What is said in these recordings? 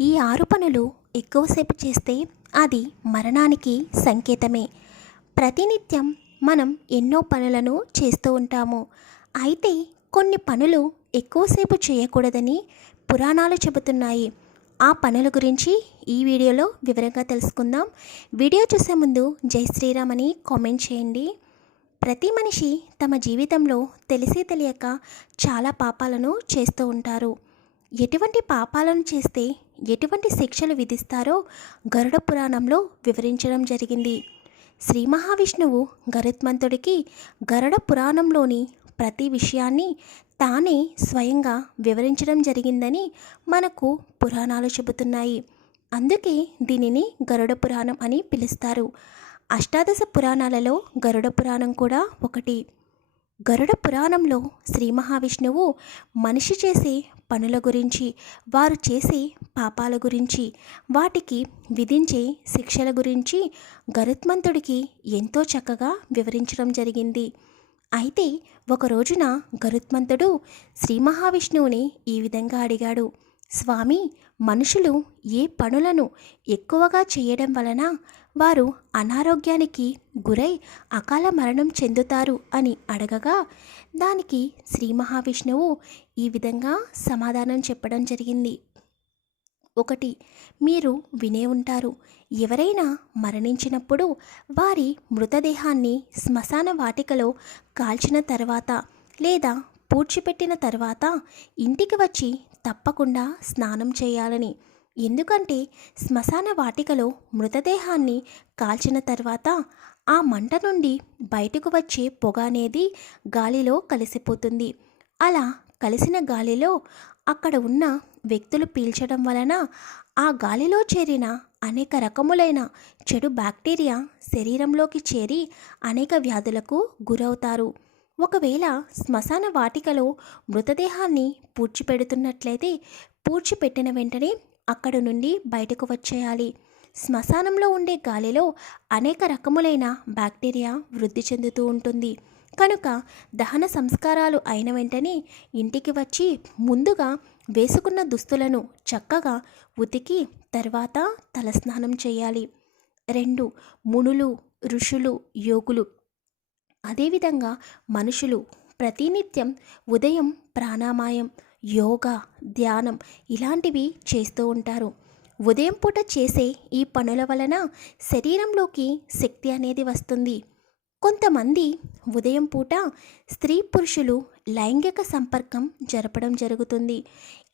ఈ ఆరు పనులు ఎక్కువసేపు చేస్తే అది మరణానికి సంకేతమే. ప్రతినిత్యం మనం ఎన్నో పనులను చేస్తూ ఉంటాము. అయితే కొన్ని పనులు ఎక్కువసేపు చేయకూడదని పురాణాలు చెబుతున్నాయి. ఆ పనుల గురించి ఈ వీడియోలో వివరంగా తెలుసుకుందాం. వీడియో చూసే ముందు జై శ్రీరామ్ అని కామెంట్ చేయండి. ప్రతి మనిషి తమ జీవితంలో తెలిసి తెలియక చాలా పాపాలను చేస్తూ ఉంటారు. ఎటువంటి పాపాలను చేస్తే ఎటువంటి శిక్షలు విధిస్తారో గరుడ పురాణంలో వివరించడం జరిగింది. శ్రీ మహావిష్ణువు గరుత్మంతుడికి గరుడ పురాణంలోని ప్రతి విషయాన్ని తానే స్వయంగా వివరించడం జరిగిందని మనకు పురాణాలు చెబుతున్నాయి. అందుకే దీనిని గరుడ పురాణం అని పిలుస్తారు. అష్టాదశ పురాణాలలో గరుడ పురాణం కూడా ఒకటి. గరుడ పురాణంలో శ్రీ మహావిష్ణువు మనిషి చేసే పనుల గురించి వారు చేసే పాపాల గురించి వాటికి విధించే శిక్షల గురించి గరుత్మంతుడికి ఎంతో చక్కగా వివరించడం జరిగింది. అయితే ఒక రోజున గరుత్మంతుడు శ్రీ మహావిష్ణువుని ఈ విధంగా అడిగాడు స్వామి మనుషులు ఏ పనులను ఎక్కువగా చేయడం వలన వారు అనారోగ్యానికి గురై అకాల మరణం చెందుతారు అని అడగగా దానికి శ్రీ మహావిష్ణువు ఈ విధంగా సమాధానం చెప్పడం జరిగింది. ఒకటి మీరు వినే ఉంటారు. ఎవరైనా మరణించినప్పుడు వారి మృతదేహాన్ని శ్మశాన వాటికలో కాల్చిన తర్వాత లేదా పూడ్చిపెట్టిన తర్వాత ఇంటికి వచ్చి తప్పకుండా స్నానం చేయాలని ఎందుకంటే శ్మశాన వాటికలో మృతదేహాన్ని కాల్చిన తర్వాత ఆ మంట నుండి బయటకు వచ్చే పొగ అనేది గాలిలో కలిసిపోతుంది. అలా కలిసిన గాలిలో అక్కడ ఉన్న వ్యక్తులు పీల్చడం వలన ఆ గాలిలో చేరిన అనేక రకములైన చెడు బ్యాక్టీరియా శరీరంలోకి చేరి అనేక వ్యాధులకు గురవుతారు. ఒకవేళ శ్మశాన వాటికలో మృతదేహాన్ని పూడ్చిపెడుతున్నట్లయితే పూడ్చిపెట్టిన వెంటనే అక్కడ నుండి బయటకు వచ్చేయాలి. శ్మశానంలో ఉండే గాలిలో అనేక రకములైన బ్యాక్టీరియా వృద్ధి చెందుతూ ఉంటుంది. కనుక దహన సంస్కారాలు అయిన వెంటనే ఇంటికి వచ్చి ముందుగా వేసుకున్న దుస్తులను చక్కగా ఉతికి తర్వాత తలస్నానం చేయాలి. రెండు మునులు ఋషులు యోగులు. అదేవిధంగా మనుషులు ప్రతినిత్యం ఉదయం ప్రాణామాయం యోగా ధ్యానం ఇలాంటివి చేస్తూ ఉంటారు. ఉదయం పూట చేసే ఈ పనుల వలన శరీరంలోకి శక్తి అనేది వస్తుంది. కొంతమంది ఉదయం పూట స్త్రీ పురుషులు లైంగిక సంపర్కం జరపడం జరుగుతుంది.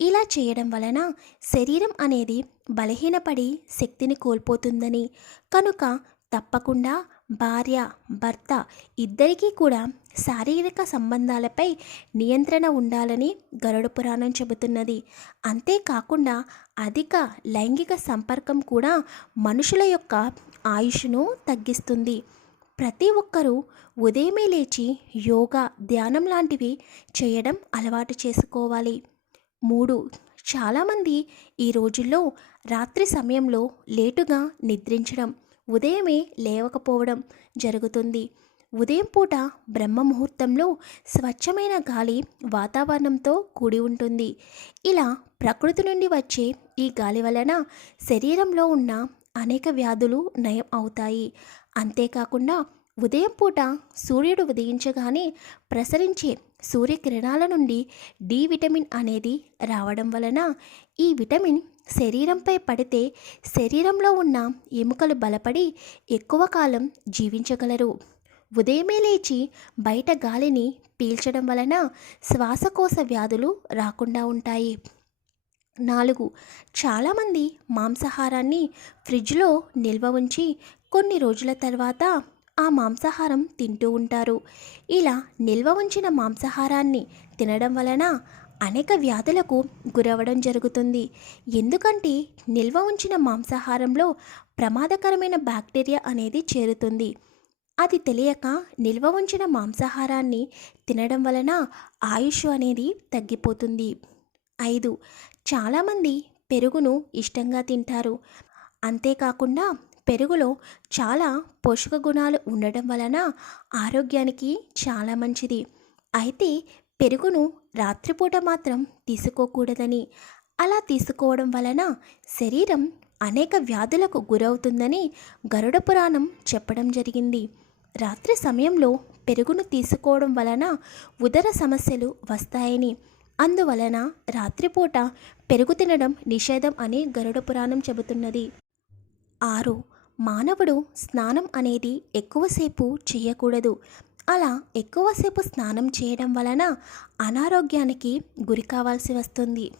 ఇలా చేయడం వలన శరీరం అనేది బలహీనపడి శక్తిని కోల్పోతుందని కనుక తప్పకుండా భార్య భర్త ఇద్దరికీ కూడా శారీరక సంబంధాలపై నియంత్రణ ఉండాలని గరుడ పురాణం చెబుతున్నది. అంతేకాకుండా అధిక లైంగిక సంపర్కం కూడా మనుషుల యొక్క ఆయుష్ను తగ్గిస్తుంది. ప్రతి ఒక్కరూ ఉదయమే లేచి యోగా ధ్యానం లాంటివి చేయడం అలవాటు చేసుకోవాలి. మూడు చాలామంది ఈ రోజుల్లో రాత్రి సమయంలో లేటుగా నిద్రించడం. ఉదయమే లేవకపోవడం జరుగుతుంది. ఉదయం పూట బ్రహ్మ ముహూర్తంలో స్వచ్ఛమైన గాలి వాతావరణంతో కూడి ఉంటుంది. ఇలా ప్రకృతి నుండి వచ్చే ఈ గాలి వలన శరీరంలో ఉన్న అనేక వ్యాధులు నయం అవుతాయి. అంతేకాకుండా ఉదయం పూట సూర్యుడు ఉదయించగానే ప్రసరించే సూర్యకిరణాల నుండి డి విటమిన్ అనేది రావడం వలన ఈ విటమిన్ శరీరంపై పడితే శరీరంలో ఉన్న ఎముకలు బలపడి ఎక్కువ కాలం జీవించగలరు. ఉదయమే లేచి బయట గాలిని పీల్చడం వలన శ్వాసకోశ వ్యాధులు రాకుండా ఉంటాయి. నాలుగు. చాలామంది మాంసాహారాన్ని ఫ్రిడ్జ్లో నిల్వ ఉంచి కొన్ని రోజుల తర్వాత ఆ మాంసాహారం తింటూ ఉంటారు. ఇలా నిల్వ ఉంచిన మాంసాహారాన్ని తినడం వలన అనేక వ్యాధులకు గురవడం జరుగుతుంది. ఎందుకంటే నిల్వ ఉంచిన మాంసాహారంలో ప్రమాదకరమైన బ్యాక్టీరియా అనేది చేరుతుంది. అది తెలియక నిల్వ ఉంచిన మాంసాహారాన్ని తినడం వలన ఆయుష్ అనేది తగ్గిపోతుంది. ఐదు. చాలామంది పెరుగును ఇష్టంగా తింటారు. అంతేకాకుండా పెరుగులో చాలా పోషక గుణాలు ఉండడం వలన ఆరోగ్యానికి చాలా మంచిది. అయితే పెరుగును రాత్రిపూట మాత్రం తీసుకోకూడదని అలా తీసుకోవడం వలన శరీరం అనేక వ్యాధులకు గురవుతుందని గరుడ పురాణం చెప్పడం జరిగింది. రాత్రి సమయంలో పెరుగును తీసుకోవడం వలన ఉదర సమస్యలు వస్తాయని అందువలన రాత్రిపూట పెరుగు తినడం నిషేధం అని గరుడ పురాణం చెబుతున్నది. ఆరు మానవుడు స్నానం అనేది ఎక్కువసేపు చేయకూడదు. అలా ఎక్కువసేపు స్నానం చేయడం వలన అనారోగ్యానికి గురి కావాల్సి వస్తుంది.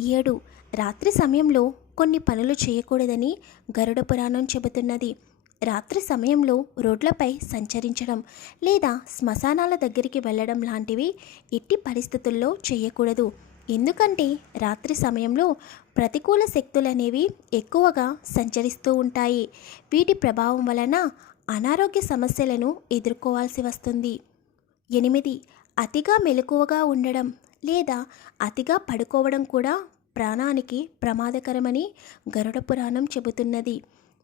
ఏడు. రాత్రి సమయంలో కొన్ని పనులు చేయకూడదని గరుడ పురాణం చెబుతున్నది. రాత్రి సమయంలో రోడ్లపై సంచరించడం లేదా శ్మశానాల దగ్గరికి వెళ్ళడం లాంటివి ఎట్టి పరిస్థితుల్లో చేయకూడదు. ఎందుకంటే రాత్రి సమయంలో ప్రతికూల శక్తులనేవి ఎక్కువగా సంచరిస్తూ ఉంటాయి. వీటి ప్రభావం వలన అనారోగ్య సమస్యలను ఎదుర్కోవాల్సి వస్తుంది. ఎనిమిది అతిగా మెలకువగా ఉండడం లేదా అతిగా పడుకోవడం కూడా ప్రాణానికి ప్రమాదకరమని గరుడ పురాణం చెబుతున్నది.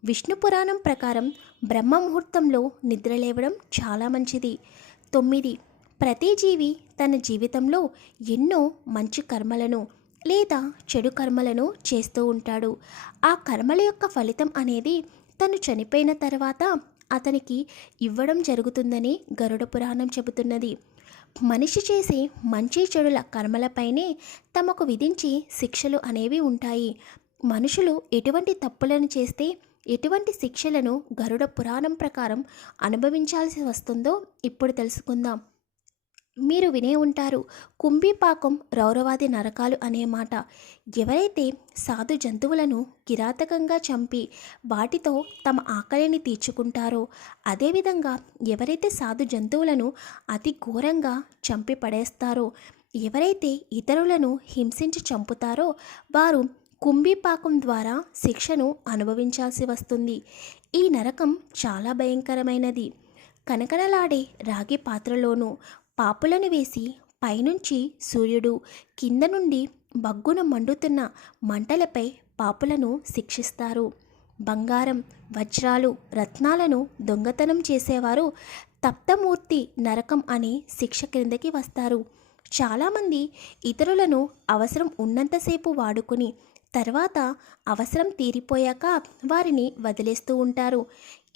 విష్ణు పురాణం ప్రకారం బ్రహ్మ ముహూర్తంలో నిద్రలేవడం చాలా మంచిది. తొమ్మిది ప్రతి జీవి తన జీవితంలో ఎన్నో మంచి కర్మలను లేదా చెడు కర్మలను చేస్తూ ఉంటాడు. ఆ కర్మల యొక్క ఫలితం అనేది తను చనిపోయిన తర్వాత అతనికి ఇవ్వడం జరుగుతుందని గరుడ పురాణం చెబుతున్నది. మనిషి చేసే మంచి చెడుల కర్మలపైనే తమకు విధించి శిక్షలు అనేవి ఉంటాయి. మనుషులు ఎటువంటి తప్పులను చేస్తే ఎటువంటి శిక్షలను గరుడ పురాణం ప్రకారం అనుభవించాల్సి వస్తుందో ఇప్పుడు తెలుసుకుందాం. మీరు వినే ఉంటారు. కుంభీపాకం రౌరవాది నరకాలు అనే మాట. ఎవరైతే సాధు జంతువులను కిరాతకంగా చంపి వాటితో తమ ఆకలిని తీర్చుకుంటారో అదేవిధంగా ఎవరైతే సాధు జంతువులను అతి ఘోరంగా చంపి పడేస్తారో ఎవరైతే ఇతరులను హింసించి చంపుతారో వారు కుంభీపాకం ద్వారా శిక్షను అనుభవించాల్సి వస్తుంది. ఈ నరకం చాలా భయంకరమైనది. కనకనలాడే రాగి పాత్రలోనూ పాపులను వేసి పైనుంచి సూర్యుడు కింద నుండి బగ్గున మండుతున్న మంటలపై పాపులను శిక్షిస్తారు. బంగారం వజ్రాలు రత్నాలను దొంగతనం చేసేవారు తప్తమూర్తి నరకం అనే శిక్ష క్రిందకి వస్తారు. చాలామంది ఇతరులను అవసరం ఉన్నంతసేపు వాడుకుని తర్వాత అవసరం తీరిపోయాక వారిని వదిలేస్తూ ఉంటారు.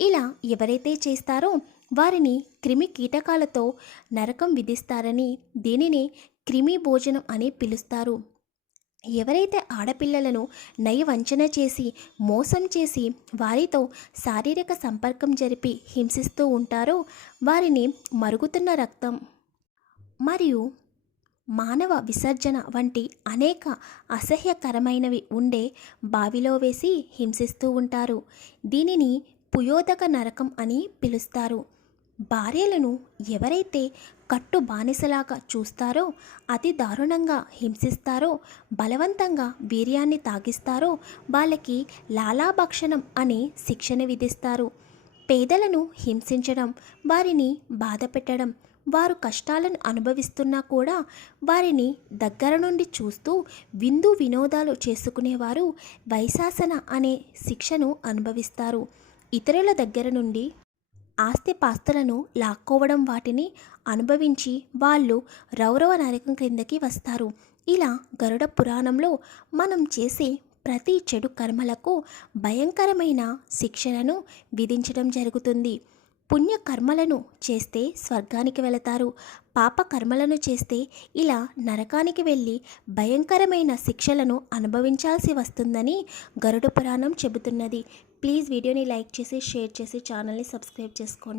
ఇలా ఎవరైతే చేస్తారో వారిని క్రిమి కీటకాలతో నరకం విధిస్తారని దీనిని క్రిమి భోజనం అని పిలుస్తారు. ఎవరైతే ఆడపిల్లలను నయవంచన చేసి మోసం చేసి వారితో శారీరక సంపర్కం జరిపి హింసిస్తూ ఉంటారో వారిని మరుగుతున్న రక్తం. మరియు మానవ విసర్జన వంటి అనేక అసహ్యకరమైనవి ఉండే బావిలో వేసి హింసిస్తూ ఉంటారు. దీనిని పుయోదక నరకం అని పిలుస్తారు. భార్యలను ఎవరైతే కట్టు బానిసలాగా చూస్తారో అతి దారుణంగా హింసిస్తారో బలవంతంగా వీర్యాన్ని తాగిస్తారో వాళ్ళకి లాలాభక్షణం అనే శిక్షణ విధిస్తారు. పేదలను హింసించడం వారిని బాధ పెట్టడం వారు కష్టాలను అనుభవిస్తున్నా కూడా వారిని దగ్గర నుండి చూస్తూ విందు వినోదాలు చేసుకునేవారు వైశాసన అనే శిక్షను అనుభవిస్తారు. ఇతరుల దగ్గర నుండి ఆస్తిపాస్తులను లాక్కోవడం వాటిని అనుభవించి వాళ్ళు రౌరవ నరకం క్రిందకి వస్తారు. ఇలా గరుడ పురాణంలో మనం చేసే ప్రతి చెడు కర్మలకు భయంకరమైన శిక్షలను విధించడం జరుగుతుంది. పుణ్య కర్మలను చేస్తే స్వర్గానికి వెళతారు. పాప కర్మలను చేస్తే ఇలా నరకానికి వెళ్ళి భయంకరమైన శిక్షలను అనుభవించాల్సి వస్తుందని గరుడ పురాణం చెబుతున్నది. ప్లీజ్ వీడియోని లైక్ చేసి షేర్ చేసి ఛానల్ని సబ్స్క్రైబ్ చేసుకోండి.